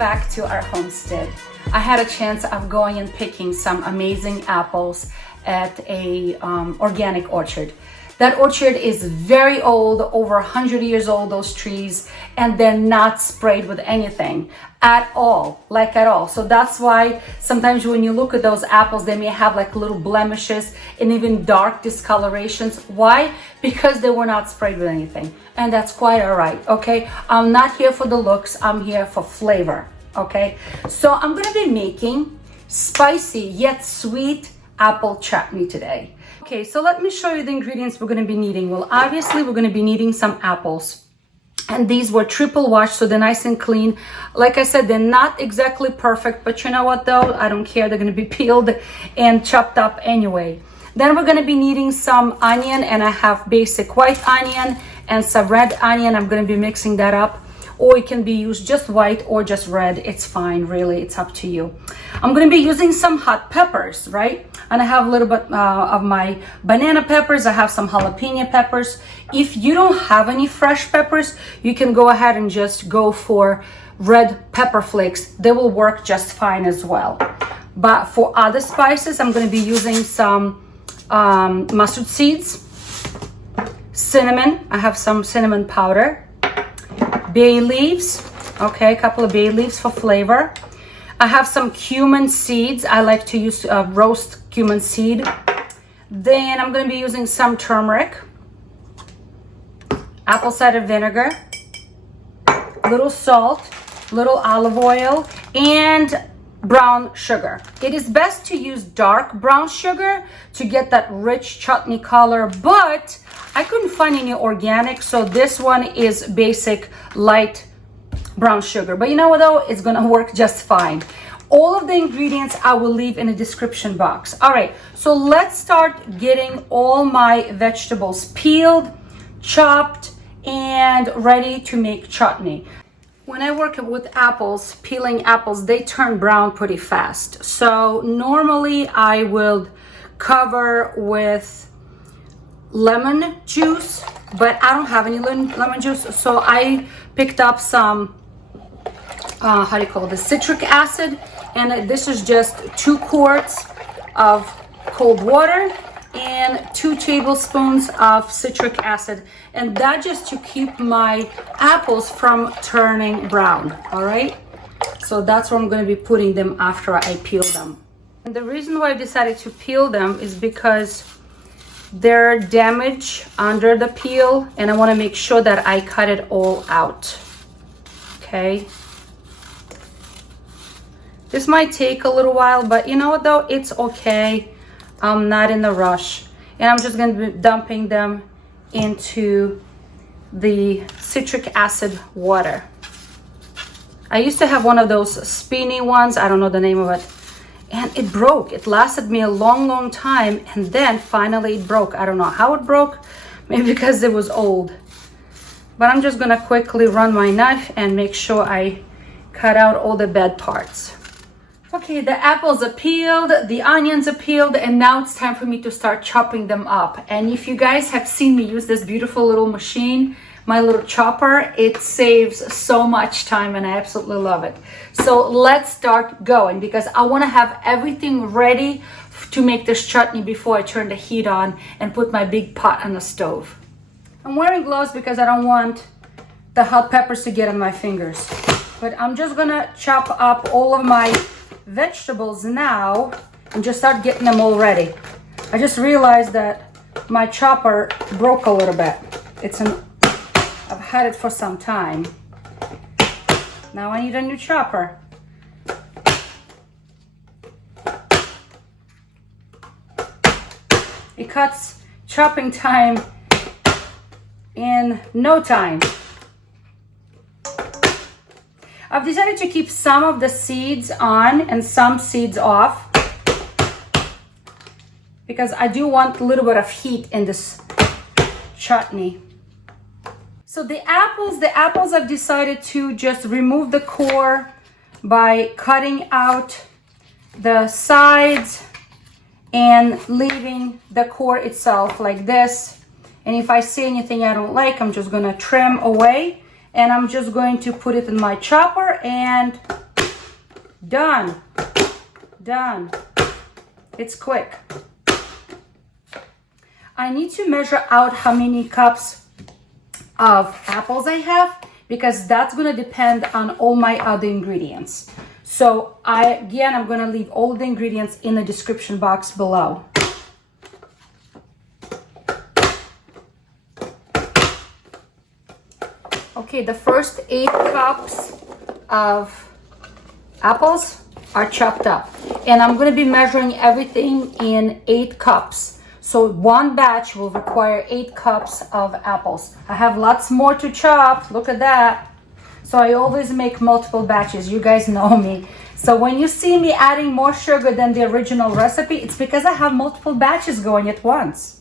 back to our homestead. I had a chance of going and picking some amazing apples at a organic orchard. That orchard is very old, over 100 years old, those trees, and they're not sprayed with anything at all, like at all. So that's why sometimes when you look at those apples, they may have like little blemishes and even dark discolorations. Why? Because they were not sprayed with anything. And that's quite all right, okay? I'm not here for the looks, I'm here for flavor, okay? So I'm gonna be making spicy yet sweet apple chutney today. Okay, so let me show you the ingredients we're going to be needing. Well, obviously we're going to be needing some apples, and these were triple washed, so they're nice and clean. Like I said, they're not exactly perfect, but you know what though, I don't care. They're going to be peeled and chopped up anyway. Then we're going to be needing some onion, and I have basic white onion and some red onion. I'm going to be mixing that up, or it can be used just white or just red. It's fine, really, it's up to you. I'm going to be using some hot peppers, right? And I have a little bit of my banana peppers. I have some jalapeno peppers. If you don't have any fresh peppers, you can go ahead and just go for red pepper flakes. They will work just fine as well. But for other spices, I'm going to be using some mustard seeds, cinnamon. I have some cinnamon powder, bay leaves, okay, a couple of bay leaves for flavor. I have some cumin seeds. I like to use roast cumin seed. Then I'm going to be using some turmeric, apple cider vinegar, little salt, little olive oil, and brown sugar. It is best to use dark brown sugar to get that rich chutney color, but I couldn't find any organic, so this one is basic light brown sugar. But you know what though, it's gonna work just fine. All of the ingredients I will leave in the description box. All right, so let's start getting all my vegetables peeled, chopped, and ready to make chutney. When I work with apples, peeling apples, they turn brown pretty fast. So normally I will cover with lemon juice, but I don't have any lemon juice, so I picked up some citric acid, and this is just 2 quarts of cold water and 2 tablespoons of citric acid, and that just to keep my apples from turning brown. All right, so that's where I'm going to be putting them after I peel them. And the reason why I decided to peel them is because they're damaged under the peel, and I want to make sure that I cut it all out. Okay, this might take a little while, but you know what though, it's okay. I'm not in a rush, and I'm just going to be dumping them into the citric acid water. I used to have one of those spinny ones, I don't know the name of it, and it broke. It lasted me a long time, and then finally it broke. I don't know how it broke, maybe because it was old. But I'm just gonna quickly run my knife and make sure I cut out all the bad parts. Okay, the apples are peeled, the onions are peeled, and now it's time for me to start chopping them up. And if you guys have seen me use this beautiful little machine, my little chopper, it saves so much time, and I absolutely love it. So let's start going, because I want to have everything ready to make this chutney before I turn the heat on and put my big pot on the stove. I'm wearing gloves because I don't want the hot peppers to get on my fingers. But I'm just gonna chop up all of my vegetables now and just start getting them all ready. I just realized that my chopper broke a little bit. I've had it for some time. Now I need a new chopper. It cuts chopping time in no time. I've decided to keep some of the seeds on and some seeds off, because I do want a little bit of heat in this chutney. So the apples I've decided to just remove the core by cutting out the sides and leaving the core itself like this. And if I see anything I don't like, I'm just gonna trim away, and I'm just going to put it in my chopper and Done. Done. It's quick. I need to measure out how many cups of apples I have, because that's going to depend on all my other ingredients. So I'm going to leave all the ingredients in the description box below. Okay, the first 8 cups of apples are chopped up, and I'm going to be measuring everything in 8 cups. So one batch will require 8 cups of apples. I have lots more to chop. Look at that. So I always make multiple batches. You guys know me. So when you see me adding more sugar than the original recipe, it's because I have multiple batches going at once.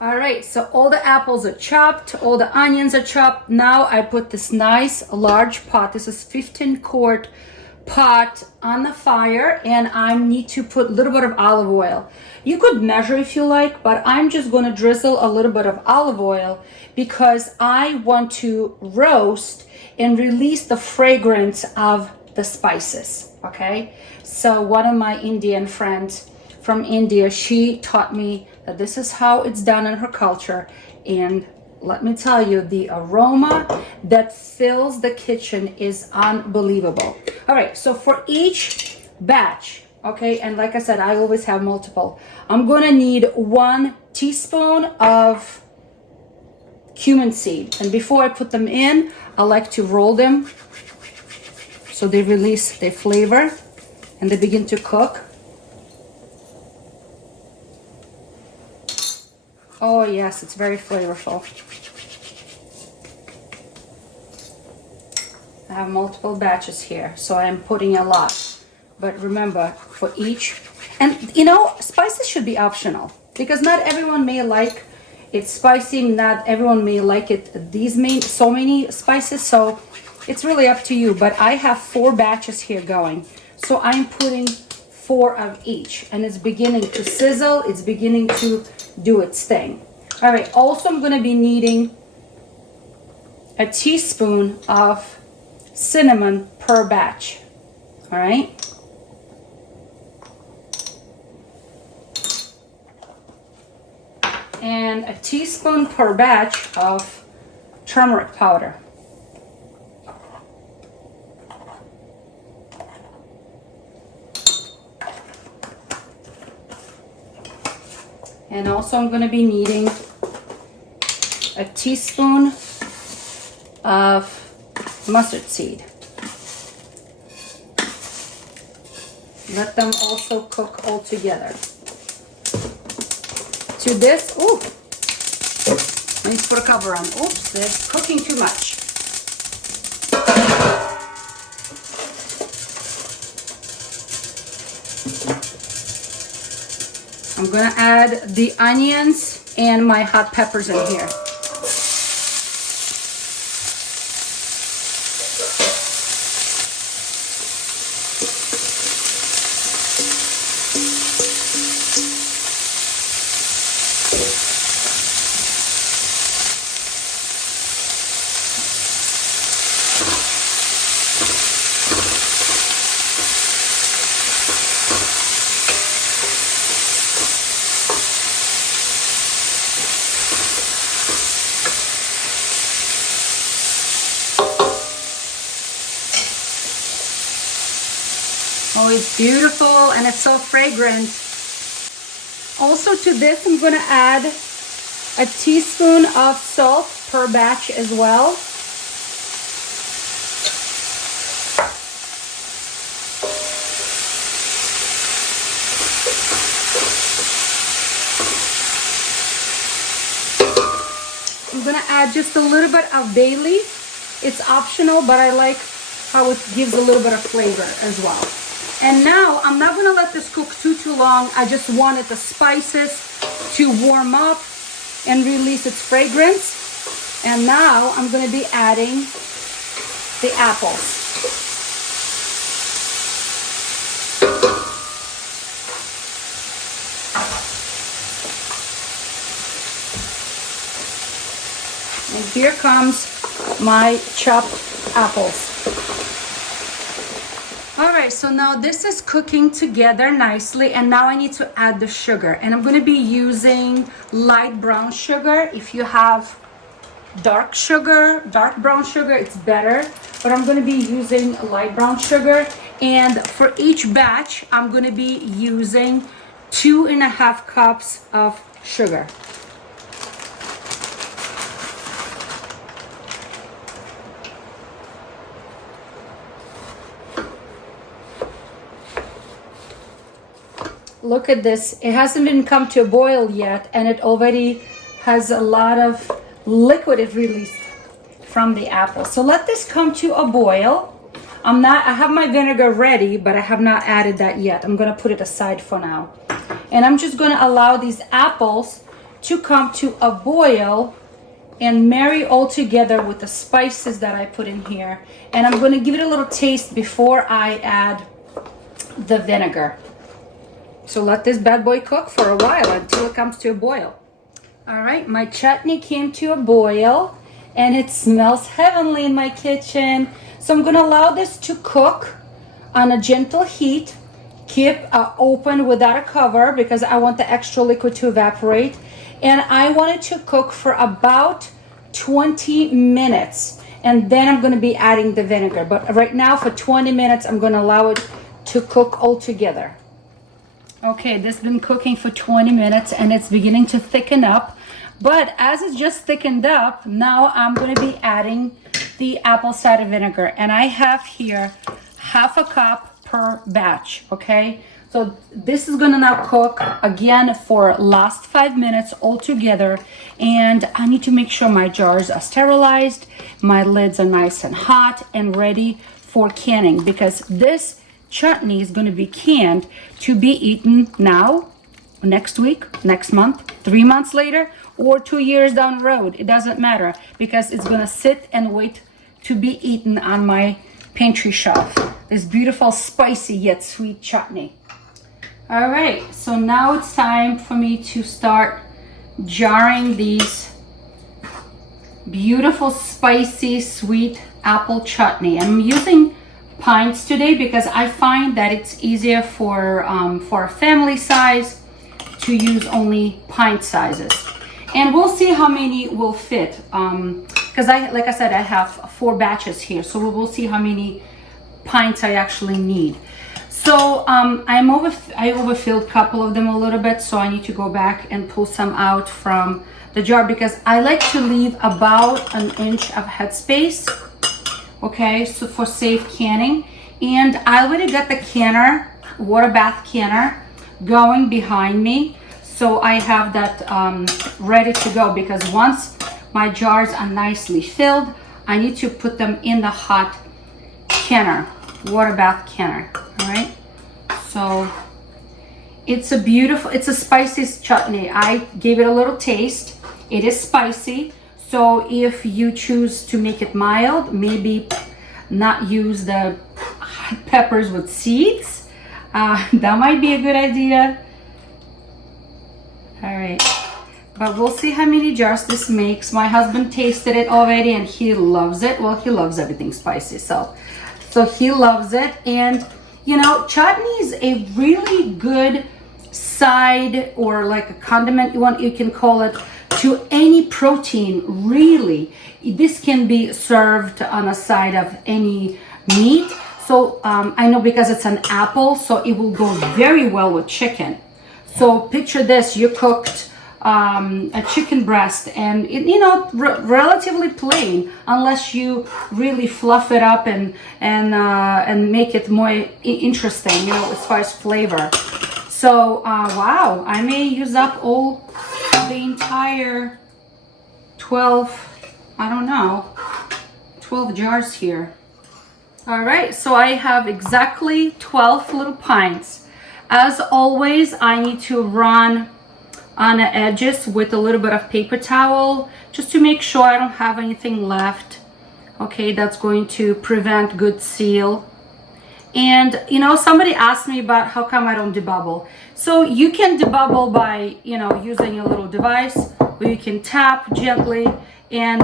All right, so all the apples are chopped, all the onions are chopped. Now I put this nice large pot. This is 15-quart pot on the fire, and I need to put a little bit of olive oil. You could measure if you like, but I'm just going to drizzle a little bit of olive oil because I want to roast and release the fragrance of the spices. Okay, so one of my Indian friends from India, she taught me that this is how it's done in her culture, and let me tell you, the aroma that fills the kitchen is unbelievable. All right, so for each batch, okay, and like I said, I always have multiple, I'm gonna need 1 teaspoon of cumin seed. And before I put them in, I like to roll them so they release their flavor and they begin to cook. Oh yes, it's very flavorful. I have multiple batches here, so I'm putting a lot. But remember, for each, and you know, spices should be optional because not everyone may like it spicy, not everyone may like it so many spices, so it's really up to you. But I have 4 batches here going, so I'm putting 4 of each, and it's beginning to sizzle, it's beginning to do its thing. All right, also I'm going to be needing a teaspoon of cinnamon per batch. All right, and a teaspoon per batch of turmeric powder. And also I'm going to be needing a teaspoon of mustard seed. Let them also cook all together. To this, ooh, let me put a cover on. Oops, they're cooking too much. I'm going to add the onions and my hot peppers in here. Oh, it's beautiful and it's so fragrant. Also to this, I'm going to add a teaspoon of salt per batch as well. I'm going to add just a little bit of bay leaf. It's optional, but I like how it gives a little bit of flavor as well. And now I'm not going to let this cook too long. I just wanted the spices to warm up and release its fragrance. And now I'm going to be adding the apples. And here comes my chopped apples. All right, so now this is cooking together nicely, and now I need to add the sugar, and I'm going to be using light brown sugar. If you have dark sugar, dark brown sugar, it's better, but I'm going to be using light brown sugar. And for each batch, I'm going to be using 2.5 cups of sugar. Look at this. It hasn't even come to a boil yet, and it already has a lot of liquid it released from the apple. So let this come to a boil. I have my vinegar ready, but I have not added that yet. I'm gonna put it aside for now. And I'm just gonna allow these apples to come to a boil and marry all together with the spices that I put in here. And I'm gonna give it a little taste before I add the vinegar. So let this bad boy cook for a while until it comes to a boil. All right, my chutney came to a boil and it smells heavenly in my kitchen. So I'm gonna allow this to cook on a gentle heat. Keep open without a cover because I want the extra liquid to evaporate. And I want it to cook for about 20 minutes. And then I'm gonna be adding the vinegar. But right now for 20 minutes, I'm gonna allow it to cook all together. Okay, this has been cooking for 20 minutes and it's beginning to thicken up. But as it's just thickened up, now I'm going to be adding the apple cider vinegar. And I have here 1/2 cup per batch, okay? So this is going to now cook again for last 5 minutes all together. And I need to make sure my jars are sterilized, my lids are nice and hot and ready for canning, because this chutney is going to be canned to be eaten now, next week, next month, 3 months later, or 2 years down the road. It doesn't matter because it's going to sit and wait to be eaten on my pantry shelf. This beautiful, spicy yet sweet chutney. All right, so now it's time for me to start jarring these beautiful, spicy, sweet apple chutney. I'm using pints today because I find that it's easier for a family size to use only pint sizes, and we'll see how many will fit because like I said, I have 4 batches here, so we will see how many pints I actually need. So I overfilled a couple of them a little bit, so I need to go back and pull some out from the jar because I like to leave about 1 inch of headspace. Okay, so for safe canning. And I already got the canner, water bath canner, going behind me. So I have that ready to go because once my jars are nicely filled, I need to put them in the hot canner, water bath canner. All right, so it's a spicy chutney. I gave it a little taste. It is spicy. So if you choose to make it mild, maybe not use the hot peppers with seeds. That might be a good idea. All right, but we'll see how many jars this makes. My husband tasted it already and he loves it. Well, he loves everything spicy, so he loves it. And you know, chutney is a really good side, or like a condiment you can call it, to any protein, really. This can be served on a side of any meat. So I know because it's an apple, so it will go very well with chicken. So picture this, you cooked a chicken breast and it, relatively plain, unless you really fluff it up and make it more interesting, as far as flavor. So wow, I may use up all the entire 12 jars here. All right, so I have exactly 12 little pints. As always, I need to run on the edges with a little bit of paper towel just to make sure I don't have anything left. Okay, that's going to prevent good seal. And somebody asked me about how come I don't debubble. So you can debubble by using a little device where you can tap gently and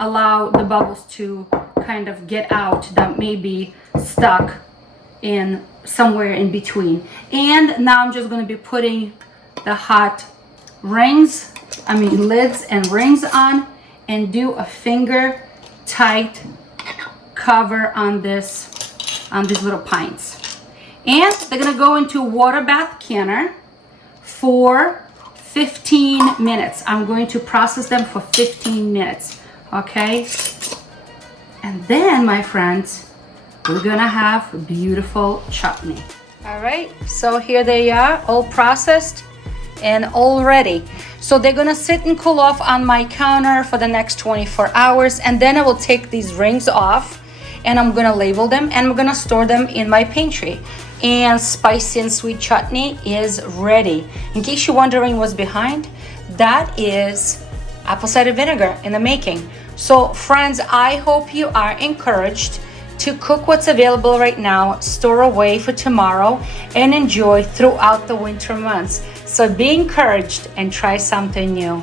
allow the bubbles to kind of get out that may be stuck in somewhere in between. And now I'm just going to be putting the hot lids and rings on, and do a finger tight cover on these little pints. And they're going to go into water bath canner for 15 minutes. I'm going to process them for 15 minutes. Okay? And then, my friends, we're gonna have beautiful chutney. All right, so here they are, all processed and all ready. So they're gonna sit and cool off on my counter for the next 24 hours, and then I will take these rings off and I'm gonna label them, and I'm gonna store them in my pantry. And spicy and sweet chutney is ready. In case you're wondering what's behind, that is apple cider vinegar in the making. So friends, I hope you are encouraged to cook what's available right now, store away for tomorrow, and enjoy throughout the winter months. So be encouraged and try something new.